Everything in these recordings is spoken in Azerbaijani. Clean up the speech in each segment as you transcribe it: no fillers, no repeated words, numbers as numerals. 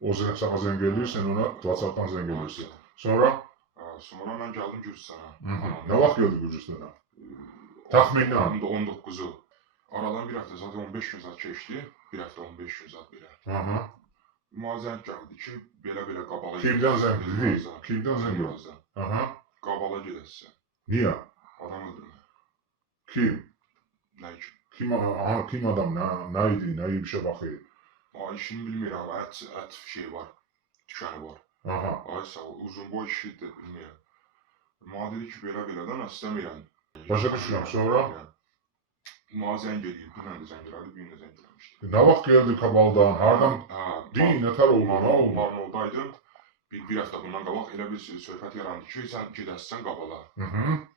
O sana zəng eləyir, sən ona WhatsApp-dan zəng eləyirsən. Sonra? Sonra mən gəldim Gürcistana. Nə vaxt gəldin Gürcistana? Təxminən. 19-u. Aradan bir həftə zaten 15 gün zat keçdi. Bir həftə 15 gün zat belə. Mənə zəng gəldi ki, belə Qabala Kimdən zəng eləyir? Kimdən zəng eləyir? Qabala gedəsən. Niyə? Adam öldürmə. Kim? Nə ki? Kim adam? Nə idi? Nə bir şey baxır? İşini bilmirəm, ət şey var, dükkanı var. Ay sağ ol, uzun boy kişidir, bilmirəm. Mənə dedi ki, belə də mən istəmirəm. Başa düşürəm, sonra? Mənə zəng eləyib, dünən də zəng elədi, bugün də zəng eləmişdi. Nə vaxt gəldi Kabaldan? Hardan? Deyin, nətər oldu, nə oldu? Marnoldaydım. Bir həftə bundan qabaq elə bir söhbət yarandı ki, sən gedəsən Qabala.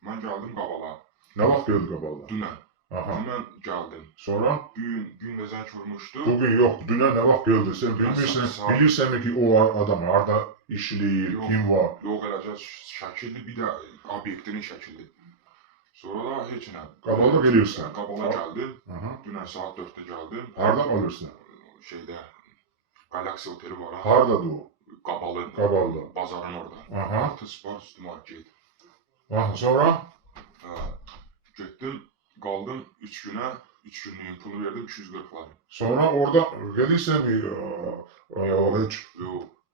Mən gəldim Qabala. Nə vaxt gəldi Kabaldan? Dünən. Dünən gəldim. Sonra? Gün də zəng vurmuşdu. Bugün yox, dünən nə vaxt gəldi? Sən bilirsənmi ki, o adam harada işləyir, kim var? Yox, eləcə şəkilli, bir də obyektinin şəkilli. Sonra da heç nə. Qabalda gelirsən? Qabala gəldim. Dünən saat 4-də gəldim. Harada qalırsan? Şeydə, Galaxy oteli var. Haradadır o? Qabalın. Qabalda. Bazarın orada. Altı spor üstü market. Sonra? Getdim, qaldım 3 günə. 3 günlüyün pulu verdim 240 var. Sonra orada gelirsən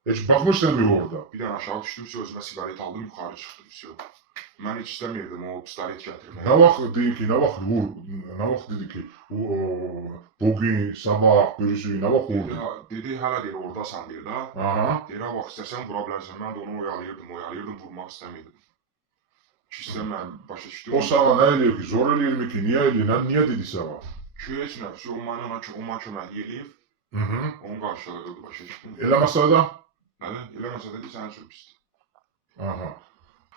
heç baxmışsan orada? Bir dənə aşağı düşdüm, özümə sigaret aldım, yuxarı çıxdım. Mən heç istəmirdim o pistolet gətirməyi. Nə vaxt dedi ki, nə vaxt dedi ki, bugün, sabah, birisi nə vaxt vurdu? Dedi, hələ deyir, oradasan deyir da. Deyir, bax, istəsən vura bilərsən. Mən də onu oyalayırdım, vurmaq istəmirdim. Ki, istəməm, başa düşdüm. O sana nə eləyir ki, zor eləyirmi ki, niyə eləyir, niyə dedi sana? Ki, heç nə, ona kömək eləyib, onun qarşılığı başa düşdüm. Eləməsə də? Nədə? Eləməsə də sən çox pisdir.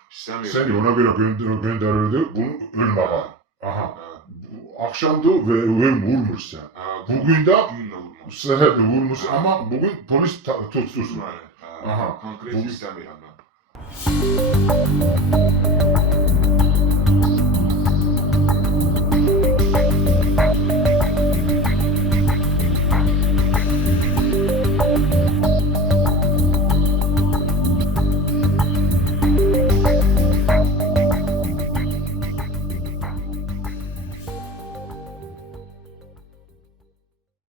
Səni ona görə göndərirdi, bunu ölməyə. Axşamdır və vurmursan. Bugün də səhər vurmursan, amma bugün polis tutsun. Konkret istəmirəm mən.